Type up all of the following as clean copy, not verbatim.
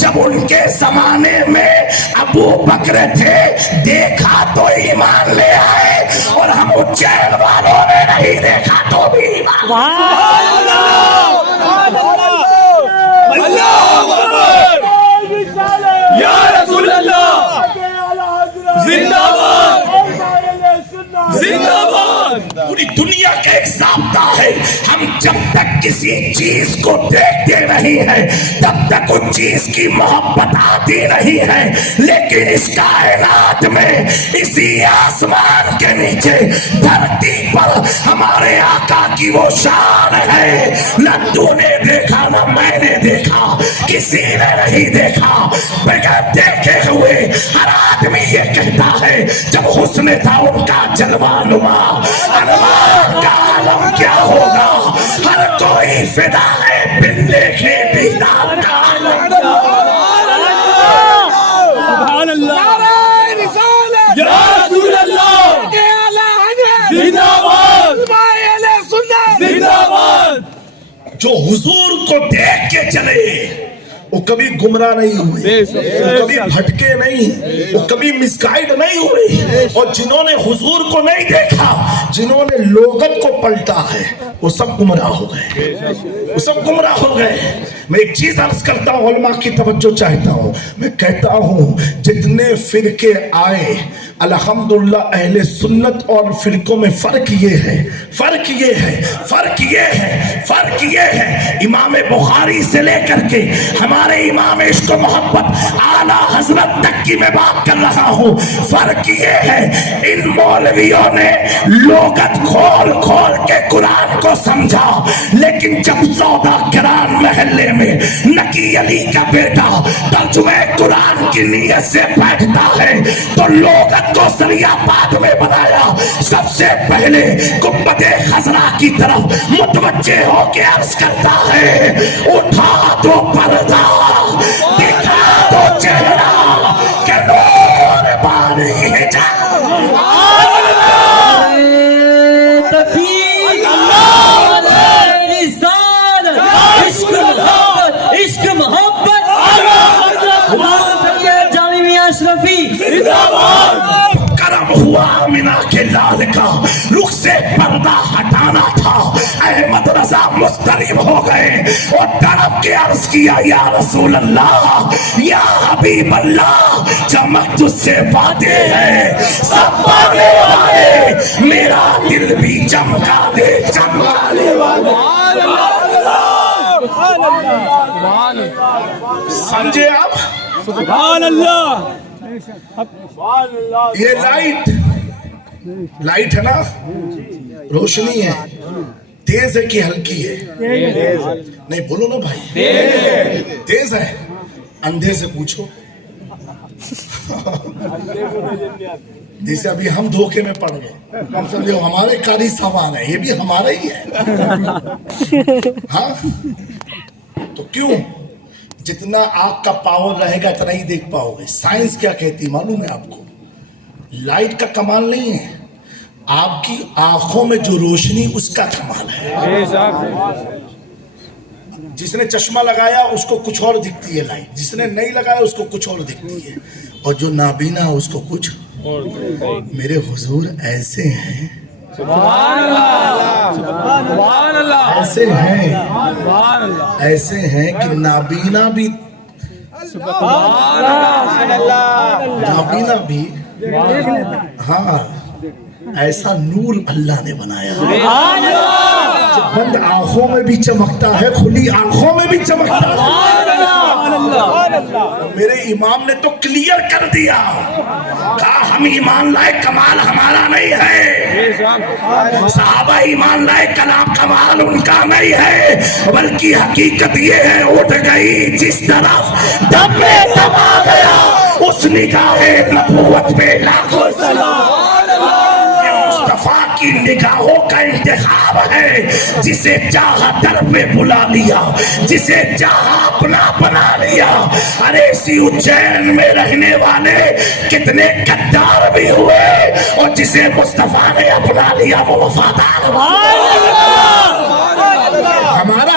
جب ان کے زمانے میں ابو بکر تھے دیکھا تو ایمان لے آئے، اور ہم اجین والوں نے نہیں دیکھا تو بھی ایمان۔ یا رسول اللہ زندہ باد زندہ باد۔ پوری دنیا کا ایک ضابطہ ہے، ہم جب تک کسی چیز کو دیکھتے نہیں ہیں تب تک اس چیز کی محبت آتی نہیں ہے، لیکن اس کائنات میں اسی آسمان کے نیچے دھرتی پر ہمارے آقا کی وہ شان ہے، نہ تو نے دیکھا نہ میں نے دیکھا، کسی نے نہیں دیکھا۔ بغیر دیکھے ہوئے ہر آدمی یہ کہتا ہے جب حسن تھا ان کا جلوہ نما، انوار کا عالم کیا ہوگا، ہر کوئی فدا ہے بن دیکھے دیدار کا عالم۔ سبحان اللہ یا رسول اللہ زندہ باد زندہ باد۔ جو حضور کو دیکھ کے چلے وہ کبھی گمراہ نہیں ہوئے، وہ کبھی بھٹکے نہیں، وہ کبھی مس گائیڈ نہیں ہوئے، اور جنہوں نے حضور کو نہیں دیکھا، جنہوں نے لوگت کو پلٹا ہے، وہ سب گمراہ ہو گئے، وہ سب گمراہ ہو گئے۔ میں ایک چیز عرض کرتا ہوں، علماء کی توجہ چاہتا ہوں، میں کہتا ہوں جتنے فرقے آئے الحمدللہ اہل سنت اور فرقوں میں فرق یہ ہے، فرق یہ ہے، فرق یہ ہے، فرق یہ ہے، امام بخاری سے لے کر کے ہمارے امام عشق و محبت اعلیٰ حضرت تک کی میں بات کر رہا ہوں، فرق یہ ہے ان مولویوں نے لغت کھول کھول کے قرآن کو سمجھا، لیکن جب سودا گران محلے میں نکی علی کا بیٹا ترجمہ قرآن کی نیت سے بیٹھتا ہے تو لغت کو ذریعہ بعد میں بنایا، سب سے پہلے گنبد خضرا کی طرف متوجہ ہو کے عرض کرتا ہے اٹھا دو پردہ دکھا دو چہرہ کہ نور باری ہے جا۔ عشق محبت جامع میاں اشرفی کرم ہوا آمنہ کے لال کا، رخ سے پردہ ہٹانا تھا، احمد رضا مضطرب ہو گئے اور تڑپ کے عرض کیا یا رسول اللہ یا حبیب اللہ، چمک تجھ سے وعدے ہے سب پانے والے، میرا دل بھی چمکا دے چمکانے والے۔ سمجھے آپ؟ سبحان اللہ۔ یہ لائٹ ہے نا، روشنی ہے، تیز ہے کہ ہلکی ہے؟ نہیں بولو نا بھائی، تیز ہے۔ اندھے سے پوچھو، جیسے ابھی ہم دھوکے میں پڑ گئے، ہم سمجھے ہمارے کاری سامان ہے، یہ بھی ہمارا ہی ہے۔ ہاں تو کیوں؟ جتنا آگ کا پاور رہے گا اتنا ہی دیکھ پاؤ گے۔ سائنس کیا کہتی ہے معلوم ہے آپ کو؟ لائٹ کا کمال نہیں ہے، آپ کی آنکھوں میں جو روشنی اس کا کمال ہے۔ جس نے چشمہ لگایا اس کو کچھ اور دکھتی ہے لائٹ، جس نے نہیں لگایا اس کو کچھ اور دکھتی ہے، اور جو نابینا اس کو کچھ اور۔ میرے حضور ایسے ہیں، ایسے ہیں، ایسے ہیں کہ نابینا بھی، نابینا بھی، ہاں ایسا نور اللہ نے بنایا جو بند آنکھوں میں بھی چمکتا ہے، کھلی آنکھوں میں بھی چمکتا ہے۔ میرے امام نے تو کلیئر کر دیا، کہا ہم ایمان لائے کمال ہمارا نہیں ہے، صحابہ ایمان لائے کمال ان کا نہیں ہے، بلکہ حقیقت یہ ہے اٹھ گئی جس طرف دم میں دم آ گیا اس نگاہ نبوت پہ لاکھوں سلام۔ مصطفیٰ کی نگاہوں کا انتخاب ہے، جسے چاہا در میں بلا لیا، جسے چاہا اپنا بنا لیا۔ ارے اسی اجین میں رہنے والے کتنے غدار بھی ہوئے، اور جسے مصطفیٰ نے اپنا لیا وہ وفادار۔ ہمارا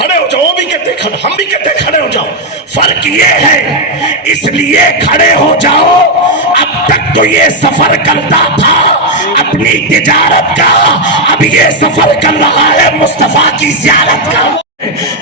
کھڑے ہو جاؤ، وہ بھی کہتے کھڑے، ہم بھی کہتے کھڑے ہو جاؤ. فرق یہ ہے اس لیے کھڑے ہو جاؤ، اب تک تو یہ سفر کرتا تھا اپنی تجارت کا، اب یہ سفر کر رہا ہے مصطفیٰ کی زیارت کا.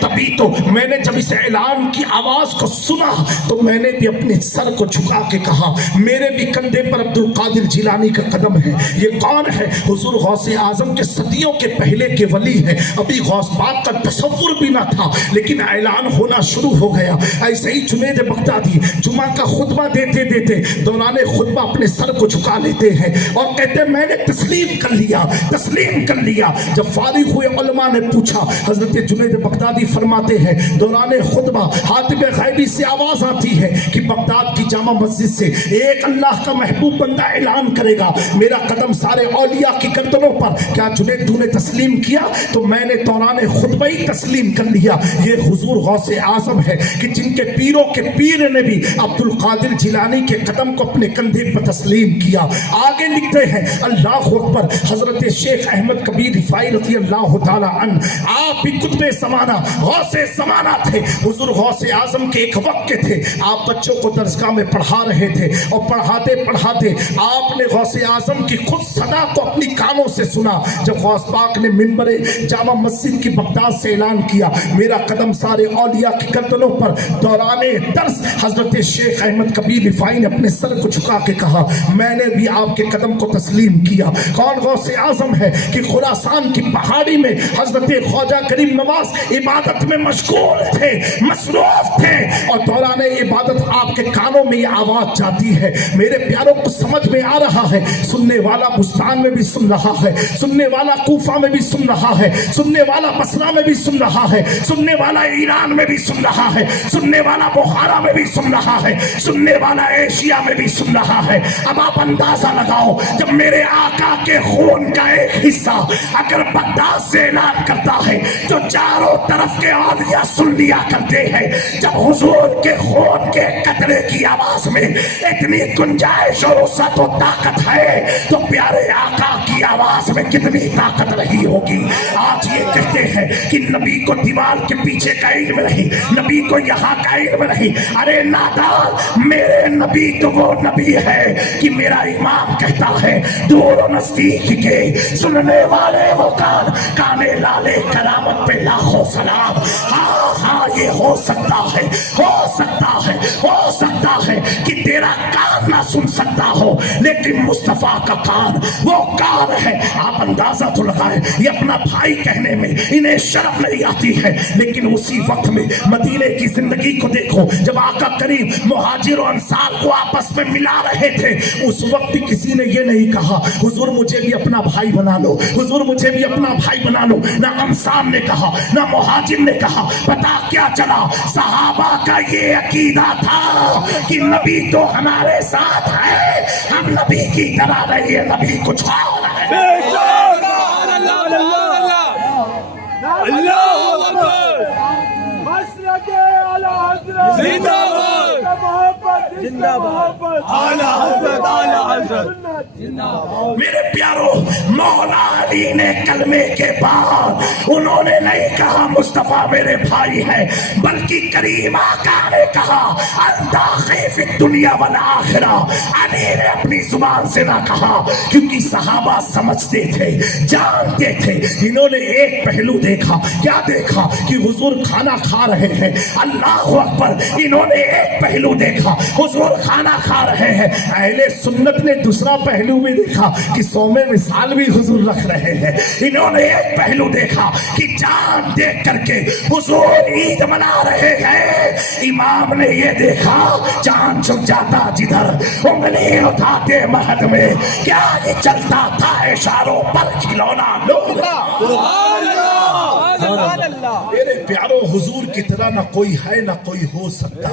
تبھی تو میں نے جب اس اعلان کی آواز کو سنا تو میں نے بھی اپنے سر کو جھکا کے کہا میرے بھی کندھے پر عبد القادر جیلانی کا قدم ہے. یہ کون ہے؟ حضور غوث اعظم کے صدیوں کے پہلے کے ولی ہیں. ابھی غوث پاک کا تصور بھی نہ تھا لیکن اعلان ہونا شروع ہو گیا. ایسے ہی جنید بغدادی جمعہ کا خطبہ دیتے دیتے دوران خطبہ اپنے سر کو جھکا لیتے ہیں اور کہتے ہیں میں نے تسلیم کر لیا، تسلیم کر لیا. جب فارغ ہوئے علماء نے پوچھا، حضرت جنید بغدادی فرماتے ہیں دوران خطبہ حاتم غیبی سے آواز آتی ہے کہ بغداد کی جامع مسجد سے ایک اللہ کا محبوب بندہ اعلان کرے گا میرا قدم سارے اولیاء کی گردنوں پر. کیا جنید تو نے تسلیم کیا؟ تو میں نے دوران خطبہ ہی تسلیم کر لیا. یہ حضور غوث اعظم ہے کہ جن کے پیروں کے پیر نے بھی عبد القادر جیلانی کے قدم کو اپنے کندھے پر تسلیم کیا. آگے لکھتے ہیں اللہ اکبر، حضرت شیخ احمد کبیر رفاعی رضی اللہ تعالی عنہ آپ بھی قطب زمانہ غوث زمانہ تھے. حضور غوث اعظم کے ایک وقت کے تھے، آپ بچوں کو درسگاہ میں پڑھا رہے تھے اور پڑھاتے پڑھاتے آپ نے غوث اعظم کی خود صدا کو اپنی کانوں سے سنا جب غوث پاک نے منبر جامع مسجد کی بغداد سے اعلان کیا میرا قدم سارے اولیاء کی گردنوں پر. دوران درس حضرت شیخ احمد کبیر رفاعی نے اپنے سر کو جھکا کے کہا میں نے بھی آپ کے قدم کو تسلیم کیا. کون غوث اعظم ہے کہ خراسان کی پہاڑی میں حضرت خواجہ کریم نواز عبادت میں مشغول تھے، مصروف تھے اور دوران عبادت آپ کے کانوں میں یہ آواز جاتی ہے. میرے پیاروں کو سمجھ میں آ رہا ہے، سننے والا بستان میں بھی سن رہا ہے، سننے والا کوفہ میں بھی سن رہا ہے، سننے والا بصرہ میں بھی سن رہا ہے، سننے والا ایران میں بھی سن رہا ہے، سننے والا بخارا میں بھی سن رہا ہے، سننے والا ایشیا میں بھی سن رہا ہے. اب آپ اندازہ لگاؤ جب میرے آقا کے خون کا ایک حصہ اگر بغداد سے اعلان کرتا ہے تو چاروں طرف کے اولیاء سن لیا کرتے ہیں. جب حضور کے خون کے قطرے کی آواز میں اتنی گنجائش اور وسعت و طاقت ہے تو پیارے آقا کی آواز میں کتنی طاقت رہی ہوگی. آج یہ کہتے ہیں کہ نبی کو دیوار کے پیچھے کا علم نہیں، نبی کو یہاں کا علم نہیں. ارے نادان، میرے نبی تو وہ نبی ہے کہ میرا امام کہتا ہے دور و نزدیک کے سننے والے وہ کانے لالے کرامت پہ لاکھوں سلام. ہاں ہاں یہ ہو سکتا ہے، ہو سکتا ہے، ہو سکتا ہے کہ تیرا کان نہ سن سکتا ہو لیکن مصطفیٰ کا کان وہ کان ہے. آپ اندازہ تو لگائیں یہ اپنا بھائی کہنے میں انہیں شرم نہیں آتی ہے لیکن اسی وقت میں مدینے کی زندگی کو دیکھو. جب آقا کریم مہاجر و انصار کو آپس میں ملا رہے تھے اس وقت بھی کسی نے یہ نہیں کہا حضور مجھے بھی اپنا بھائی بنا لو، حضور مجھے بھی اپنا بھائی بنا لو. نہ انصار نے کہا نہ مہاجر نے کہا. پتا کیا چلا؟ صحابہ کا یہ عقیدہ تھا کہ نبی تو ہمارے ساتھ ہے، ہم نبی کی طرح رہیے، نبی کچھ اور ہے. میرے پیاروں، مولا علی نے کلمے کے بعد انہوں نے نہیں کہا مصطفیٰ میرے بھائی ہے بلکہ کریم آقا نے کہا انتا خیف الدنیا والآخرہ. علی نے اپنی زبان سے نہ کہا کیونکہ صحابہ سمجھتے تھے، جانتے تھے. انہوں نے ایک پہلو دیکھا. کیا دیکھا؟ کہ حضور کھانا کھا رہے ہیں. اللہ اکبر. انہوں نے ایک پہلو دیکھا حضور کھانا کھا رہے ہیں. اہل سنت نے دوسرا پہلو بھی دیکھا کہ سومے مثال بھی حضور رکھ رہے ہیں. انہوں نے ایک پہلو دیکھا کہ چاند دیکھ کر کے حضور عید منا رہے ہیں. امام نے یہ دیکھا چاند چھپ جاتا جدھر انگلی اٹھاتے مہد میں. کیا یہ چلتا تھا اشاروں پر کھلونا لوگ. میرے پیاروں، حضور کی طرح نہ کوئی ہے نہ کوئی ہو سکتا.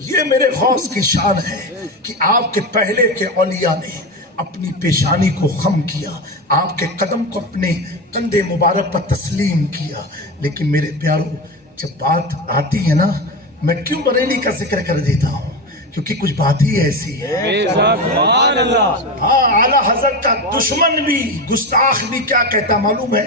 یہ میرے غوث کی شان ہے کہ آپ کے پہلے کے اولیاء نے اپنی پیشانی کو خم کیا، آپ کے قدم کو اپنے کندھے مبارک پر تسلیم کیا. لیکن میرے پیاروں، جب بات آتی ہے نا، میں کیوں بریلی کا ذکر کر دیتا ہوں کیونکہ کچھ بات ہی ایسی ہے. ہاں، اعلیٰ حضرت کا دشمن بھی گستاخ بھی کیا کہتا معلوم ہے؟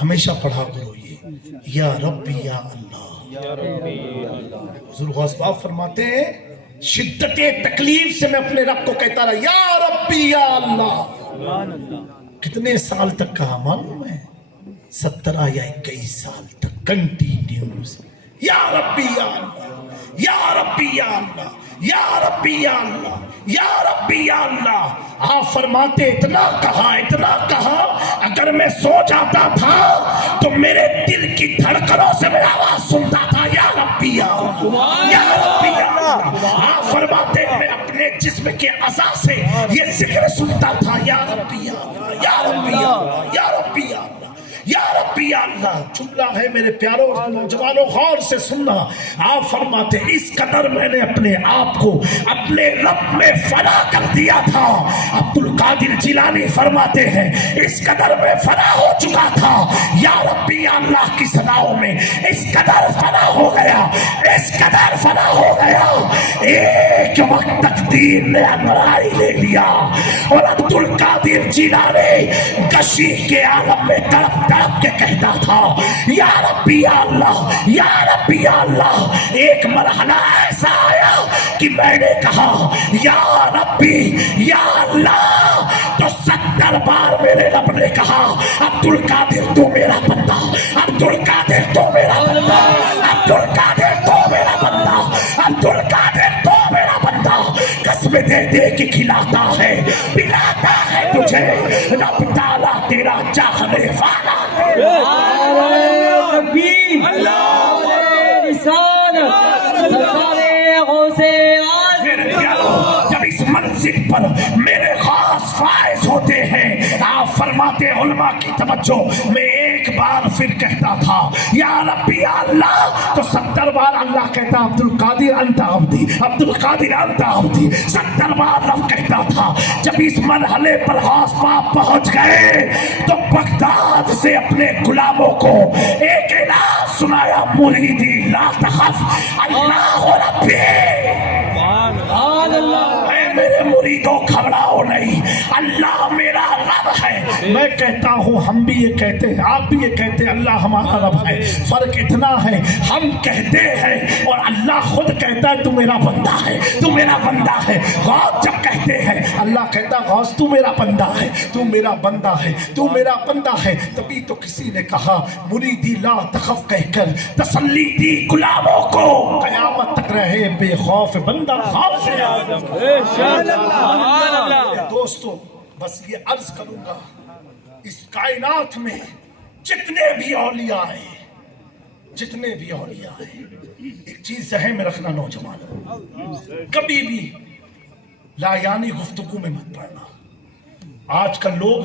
ہمیشہ پڑھا کرو یہ یا ربی یا اللہ. حضور غوث پاک فرماتے ہیں شدت تکلیف سے میں اپنے رب کو کہتا رہا یا ربی یا اللہ. کتنے سال تک کہا معلوم ہے؟ 17 یا 21 سال تک کنٹینیوس یا ربی یا اللہ یا ربی یا اللہ یا ربی یا اللہ یا ربی یا اللہ. آپ فرماتے اتنا کہا اگر میں سو جاتا تھا تو میرے دل کی دھڑکنوں سے میں آواز سنتا تھا یا ربی یا اللہ یا ربی یا اللہ. آپ فرماتے میں اپنے جسم کے اعضاء سے یہ ذکر سنتا تھا یا ربی یا اللہ یا ربی یا اللہ یا ربی یا اللہ یا ربی یا اللہ. جملہ ہے میرے پیاروں نوجوانوں غور سے سننا. آپ فرماتے اس قدر میں نے اپنے آپ کو اپنے رب میں فنا کر دیا تھا. عبد القادر جیلانی فرماتے ہیں اس قدر میں فنا ہو چکا تھا یا ربی یا اللہ کی صداؤں میں. اس قدر فنا ہو گیا اس قدر فنا ہو گیا ایک وقت تقدیر نے انگڑائی لے لیا اور عبد القادر جیلانی گشی کے عالم میں تڑپ کے کہتا تھا یا ربی یا اللہ یا ربی یا اللہ. ایک مرحلہ ایسا آیا کہ میں نے کہا یا ربی یا اللہ تو 70 بار میرے رب نے کہا عبد القادر تو میرا بندہ عبد القادر تو میرا بندہ عبد القادر تو میرا بندہ عبد القادر تو میرا بندہ. قسم دے دے کے کھلاتا ہے پلاتا ہے تجھے رب تعالیٰ تیرا چاہنے والا. جب اس منزل پر میرے خاص فائز ہوتے ہیں آپ فرماتے علماء کی توجہ میں ایک بار پھر کہتا تھا یا ربی یا اللہ تو 70 بار اللہ کہتا عبد القادر انت عبدی عبد القادر انت عبدی. 70 بار رب کہتا تھا. جب اس مرحلے پر خاص پاپ پہنچ گئے تو بغداد سے اپنے غلاموں کو ایک اعلان سنایا مریدی لا تخف اللہ ربی. اے میرے مریدوں گھبراؤ نہیں اللہ میرا رب ہے. میں کہتا ہوں ہم بھی یہ کہتے ہیں آپ بھی یہ کہتے ہیں اللہ ہمارا رب ہے. فرق اتنا ہے ہم کہتے ہیں اور اللہ خود کہتا ہے تو میرا بندہ ہے تو میرا بندہ ہے. غوث جب کہتے ہیں اللہ کہتا غوث تو میرا بندہ ہے تو میرا بندہ ہے تو میرا بندہ ہے. تبھی تو کسی نے کہا مریدی لا تخف کہہ کر تسلی دی غلاموں کو قیامت تک رہے بے خوف بندہ خوف سے آدم. دوستو بس یہ عرض کروں گا اس کائنات میں جتنے بھی اولیاء ہیں ایک چیز ذہن میں رکھنا نوجوانوں کبھی بھی لا یعنی گفتگو میں مت پڑنا. آج کل لوگ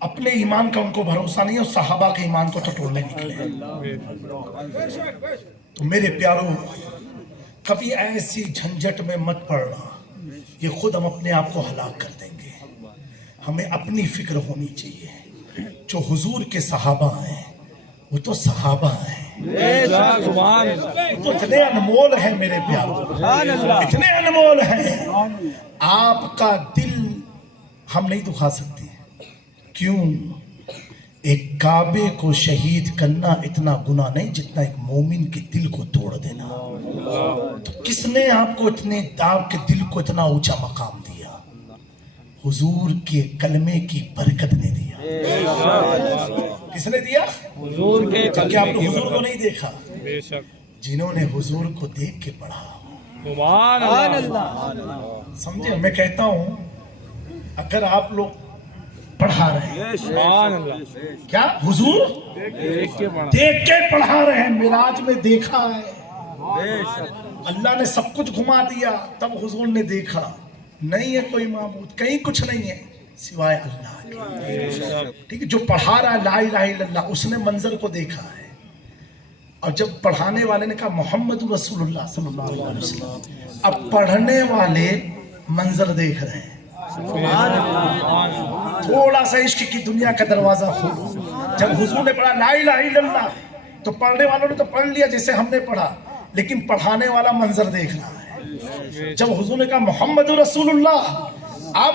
اپنے ایمان کا ان کو بھروسہ نہیں اور صحابہ کے ایمان کو تو توڑنے نکلے ہیں. تو میرے پیاروں کبھی ایسی جھنجٹ میں مت پڑنا یہ خود ہم اپنے آپ کو ہلاک کر دیں گے. ہمیں اپنی فکر ہونی چاہیے. جو حضور کے صحابہ ہیں وہ تو صحابہ ہیں وہ تو اتنے انمول ہیں میرے پیاروں اتنے انمول ہیں. آپ کا دل ہم نہیں دکھا سکتے. کیوں؟ ایک کعبے کو شہید کرنا اتنا گناہ نہیں جتنا ایک مومن کے دل کو توڑ دینا. تو کس نے آپ کو اتنے آپ کے دل کو اتنا اونچا مقام دیا؟ حضور کے کلمے کی برکت نے دیا. کس نے دیا؟ حضور کے. کیا آپ نے حضور کو نہیں دیکھا؟ جنہوں نے حضور کو دیکھ کے پڑھا. سمجھے میں کہتا ہوں اگر آپ لوگ پڑھا رہے ہیں کیا حضور دیکھ کے پڑھا رہے ہیں معراج میں دیکھا ہے اللہ نے سب کچھ گھما دیا تب حضور نے دیکھا. نہیں ہے کوئی معبود کہیں کچھ نہیں ہے سوائے اللہ کے. ٹھیک ہے جو پڑھا رہا ہے لا الہ الا اللہ اس نے منظر کو دیکھا ہے. اور جب پڑھانے والے نے کہا محمد رسول اللہ صلی اللہ علیہ وسلم اب پڑھنے والے منظر دیکھ رہے ہیں. تھوڑا سا عشق کی دنیا کا دروازہ کھولو. جب حضور نے پڑھا لا الہ الا اللہ تو پڑھنے والوں نے تو پڑھ لیا جیسے ہم نے پڑھا لیکن پڑھانے والا منظر دیکھ رہا ہے. جب حضور نے کہا محمد رسول اللہ اب